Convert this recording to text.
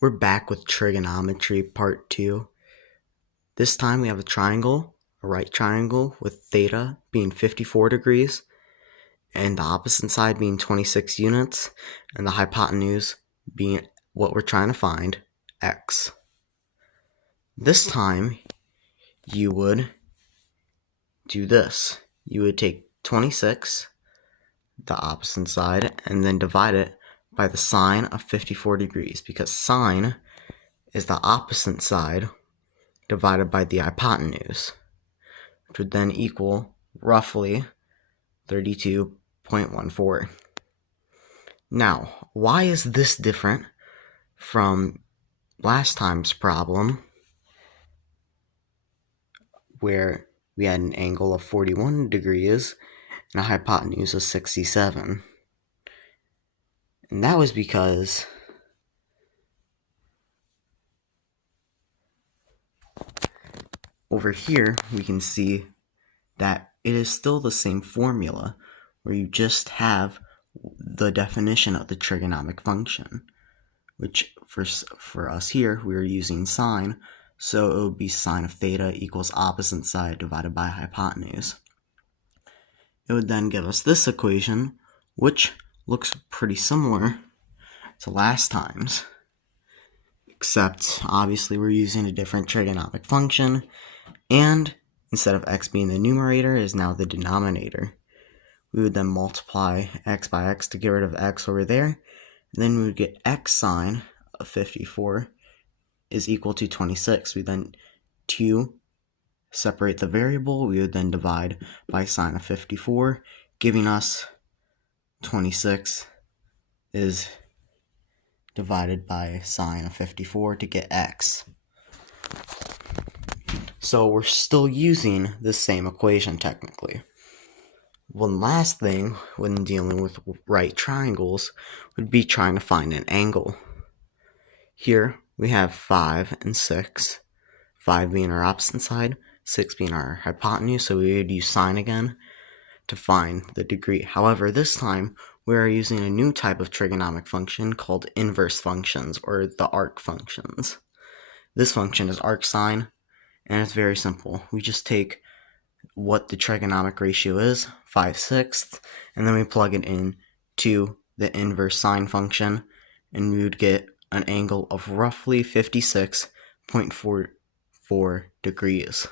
We're back with trigonometry part 2. This time we have a triangle, a right triangle with theta being 54 degrees and the opposite side being 26 units and the hypotenuse being what we're trying to find, x. This time you would do this. You would take 26, the opposite side, and then divide it by the sine of 54 degrees because sine is the opposite side divided by the hypotenuse, which would then equal roughly 32.14. Now, why is this different from last time's problem where we had an angle of 41 degrees and a hypotenuse of 67? And that was because over here we can see that it is still the same formula where you just have the definition of the trigonomic function, which for us here we are using sine, so it would be sine of theta equals opposite side divided by hypotenuse. It would then give us this equation, which looks pretty similar to last time's, except obviously we're using a different trigonomic function, and instead of x being the numerator is now the denominator. We would then multiply x by x to get rid of x over there, and then we would get x sine of 54 is equal to 26. We then separate the variable, we would then divide by sine of 54, giving us 26 is divided by sine of 54 to get x. So we're still using the same equation technically. One last thing when dealing with right triangles would be trying to find an angle. Here we have 5 and 6, 5 being our opposite side, 6 being our hypotenuse, so we would use sine again to find the degree. However, this time we are using a new type of trigonomic function called inverse functions, or the arc functions. This function is arcsine, and it's very simple. We just take what the trigonomic ratio is, 5/6, and then we plug it in to the inverse sine function, and we would get an angle of roughly 56.44 degrees.